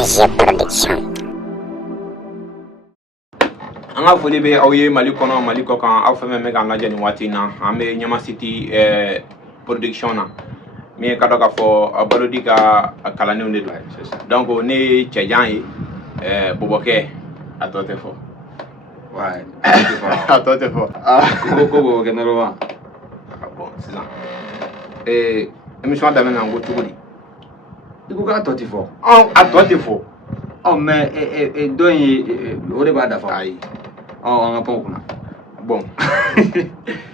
AG Production. An ka foli bɛ aw ye Mali kɔnɔ Mali kɔ kan aw fɛn fɛn bɛ k'an lajɛ nin waati in na an bɛ Ɲama City production na min ka dɔn k'a fɔ Balodi ka kalandenw de don donc ne ye cɛjan ye Bɔbɔkɛ a tɔ tɛ fɔ a tɔ tɛ fɔ ko Bɔbɔkɛ nɔrɔma bon sisan émission daminɛ na n ko cogo di i ko k'a tɔ tɛ fɔ a tɔ tɛ fɔ mais dɔ in ye o de b'a dafa ayi an ka panw kunna bon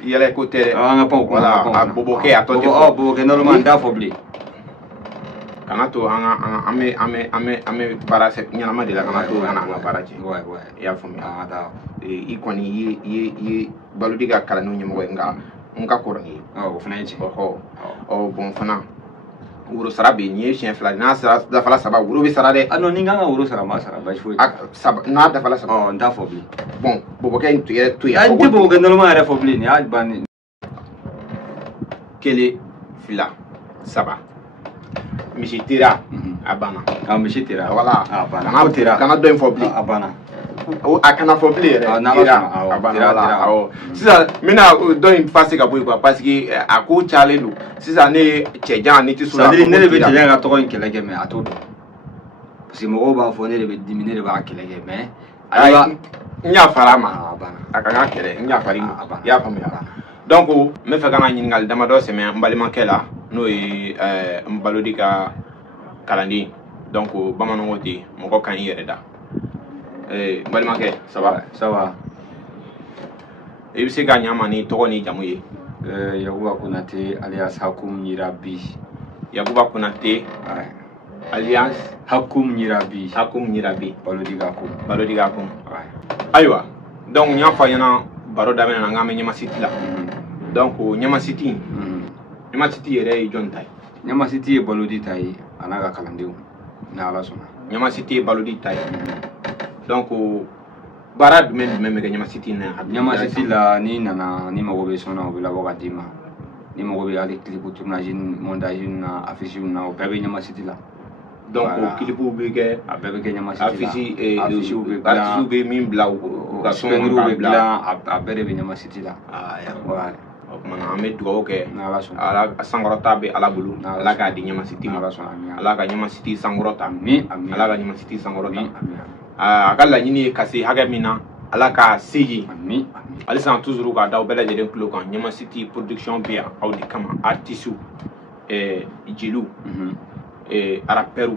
yɛlɛ ko tɛ an ka panw kunna voilà Bɔbɔkɛ a tɔ tɛ fɔ Bɔbɔkɛ nɔrɔma n t'a fɔ bilen kana to an bɛ baara ɲɛnama de la kana to an ka baara cɛ i y'a faamuya i kɔni i ye Balodi ka kalandenw ɲɛmɔgɔ ye nka n ka kɔrɔ ni ye o fana ye tiɲɛ bon fana woro sara bɛ yen nin ye siɲɛ fila n'a dafala saba woro bɛ sara dɛ non ni n kan ka woro sara n b'a sara basi foyi n'a dafala saba n t'a fɔ bilen bon Bɔbɔkɛ in tigɛ to yen n tɛ Bɔbɔkɛ nɔrɔma yɛrɛ fɔ bilen nin y'a bannen kelen fila saba misi tera a banna misi tera voilà a banna kana dɔ in fɔ bilen a banna a kana fɔ bilen yɛrɛ a banna voilà sisan n bɛna dɔ in fase ka bɔ yen quoi parce que a ko cayalen don sisan ne ye cɛjan ne tɛ so la ne de bɛ cɛjan ka tɔgɔ in kɛlɛ kɛ mais a t'o dɔn parce que mɔgɔw b'a fɔ ne de bɛ dimi ne de b'a kɛlɛ kɛ mais n y'a fara a ma a ka kan ka kɛlɛ n y'a fara i ma i y'a faamuya donc n bɛ fɛ ka na ɲininkali damadɔ sɛmɛ n balimakɛ la n'o ye n Balodi ka kalanden donc bamananw ko ten mɔgɔ ka ɲi yɛrɛ da n balimakɛ ça va i bɛ se ka ɲama ni tɔgɔ ni jamu ye Yakuba Konate alias Hakum Nyirabi Yakuba Konate alias Hakum Nyirabi Balodi ka ko ayiwa donc n y'a fɔ a ɲɛna baro daminɛ na n k'an bɛ Ɲama City la donc Ɲama City yɛrɛ ye jɔn ta ye Ɲama City ye Balodi ta ye a n'a ka kalandenw ni Ala sɔnna Ɲama City ye Balodi ta ye donc baara jumɛn bɛ kɛ Ɲama City na Ɲama City la n'i nana ni mago bɛ sɔn na o bɛ labɔ ka d'i ma ni mago bɛ hali clip tournage montage na affiche na o bɛɛ bɛ Ɲama City la donc clipw bɛ kɛ a bɛɛ bɛ kɛ Ɲama City la affiche bɛ min bila u ka sɔn bɛ dilan a bɛɛ de bɛ Ɲama City la o kumana an bɛ dugawu kɛ ala sankɔrɔta bɛ Ala bolo Ala k'a di Ɲama City ma Ala ka Ɲama City sankɔrɔta Ala ka Ɲama City sankɔrɔta a ka laɲini ye ka se hakɛ min na Ala k'a se ye halisa toujours k'a da aw bɛɛ lajɛlen tulo kan Ɲama City production bɛ yan aw de kama artistes jeliw rappeurs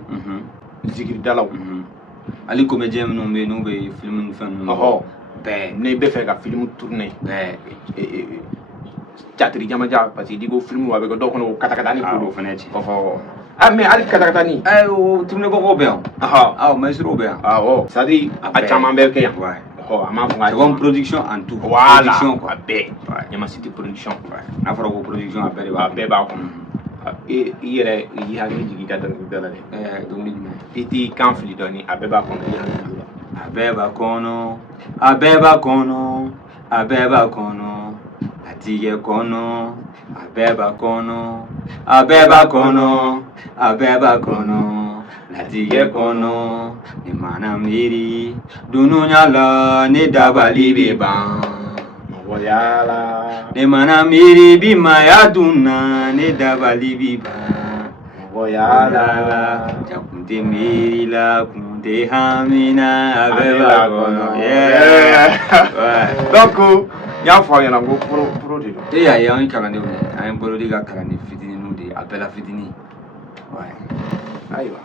zikiridalaw hali comédien minnu bɛ yen n'u bɛ film ni fɛn ninnu bɛɛ ne bɛ fɛ ka film tourner teatre jamaja parce que n'i ko film a bɛ kɛ dɔw kɔnɔ ko katakatani ko don fana ci mais hali katakatani o tournebagaw bɛ yan maestro bɛ yan c'est à dire a caman bɛ kɛ yan a m'a fɔ c'est comme production en tout voilà a bɛɛ Ɲama City production n'a fɔra ko production a bɛɛ b'a kɔnɔ i yɛrɛ i hakili jigin i ka dɔnkilida la dɛ dɔnkili jumɛn i t'i kan fili dɔɔni a bɛɛ b'a kɔnɔ i hakili jigin a bɛɛ b'a kɔnɔ a bɛɛ b'a kɔnɔ a bɛɛ b'a kɔnɔ latigɛ kɔnɔ a bɛɛ b'a kɔnɔ a bɛɛ b'a kɔnɔ a bɛɛ b'a kɔnɔ latigɛ kɔnɔ ne mana miiri dunuya la ne dabali bɛ ban mɔgɔyala ne mana miiri bi maya dunna ne dabali bɛ ban mɔgɔyala jakun tɛ miiri la kun tɛ hamina a bɛɛ b'a kɔnɔ donc n y'a fɔ a ɲɛna ko pro de don y'a ye an ye kalandenw ye an ye Balodi ka kalanden fitininw de ye a bɛɛ la fitinin ayiwa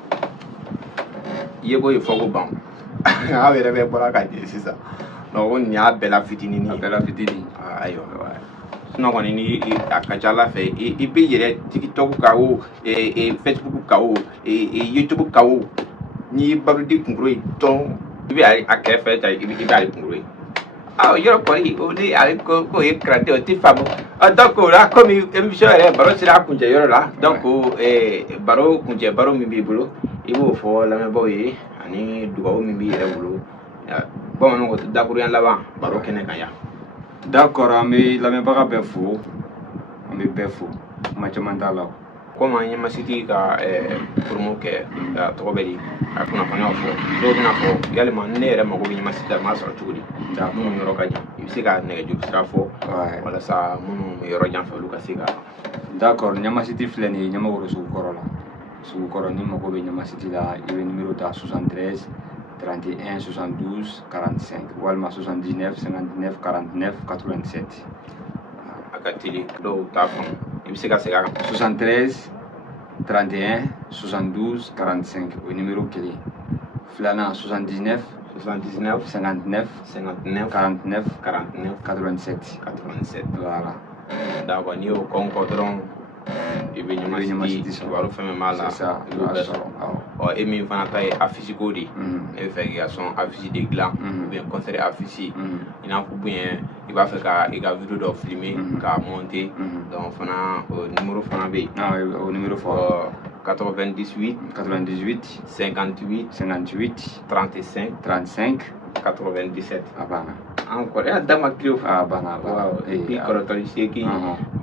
i ye ko ye fɔ ko ban aw yɛrɛ bɛ bɔra ka jɛ sisan donc ko nin y'a bɛɛ la fitinin a bɛɛ la fitinin ayiwa sinon kɔni ni a ka ca Ala fɛ i bɛ yɛrɛ TikTok kan o Facebook kan o YouTube kan o n'i ye Balodi kunkolo ye dɔn i bɛ a kɛrɛfɛ ta i bɛ ale kunkolo ye yɔrɔ kɔni o ni ale ko ye karate o tɛ faamu donc o la komi émission yɛrɛ baro sera a kuncɛ yɔrɔ la donc baro kuncɛ baro min b'i bolo i b'o fɔ lamɛnbaaw ye ani dugawu min b'i yɛrɛ bolo bamananw ko dakuruɲɛ laban baro kɛnɛ kan yan d'accord an bɛ lamɛnbaga bɛɛ fo an bɛ bɛɛ fo kuma caman t'a la Comme an ɲɛmasitigi ka promo kɛ a tɔgɔ bɛ di a kunnafoniyaw fɔ dɔw bɛna fɔ yalima ne yɛrɛ mago bɛ ɲɛmasigi la m'a sɔrɔ cogo di minnu yɔrɔ ka jan i bɛ se ka nɛgɛjuru sira fɔ walasa minnu bɛ yɔrɔ jan fɛ olu ka se ka. D'accord, ɲɛmasigi filɛ nin ye Ɲamakɔrɔ Sugukɔrɔ la. Sugukɔrɔ ni mago bɛ ɲɛmasigi la i bɛ numéro ta 73 31 72 45 walima 79 59 49 87. A ka teli dɔw t'a faamu i bɛ se ka segin a kan. 73 31 72 45 o ye numéro kelen. Filanan 79 79 59 59 49 49 87. 87. Voilà. D'accord, n'i y'o kɔnkɔ dɔrɔn i bɛ ɲɛmasigi kibaru fɛn fɛn b'a la i b'o bɛɛ sɔrɔ. E min fana ta ye affiche ko de ye ne bɛ fɛ k'i ka sɔn affiche de dilan ou bien concert affiche i n'a fɔ bien i b'a fɛ ka i ka vidéo dɔ filmer k'a monter donc fana o numéro fana bɛ yen. O numéro fɔ 98 98 58 58 35 35 97. a banna. An kɔrɔ y'a dama kilo fɔ. A banna. Bi kɔrɔtɔli seegin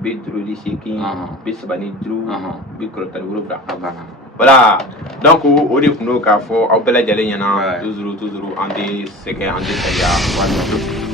bi duuruli seegin bi saba ni duuru bi kɔrɔtɔli wolonwula. A banna. Voilà, donc o de tun do k'a fɔ aw bɛɛ lajɛlen ɲɛna toujours an tɛ sɛgɛn an tɛ sariya.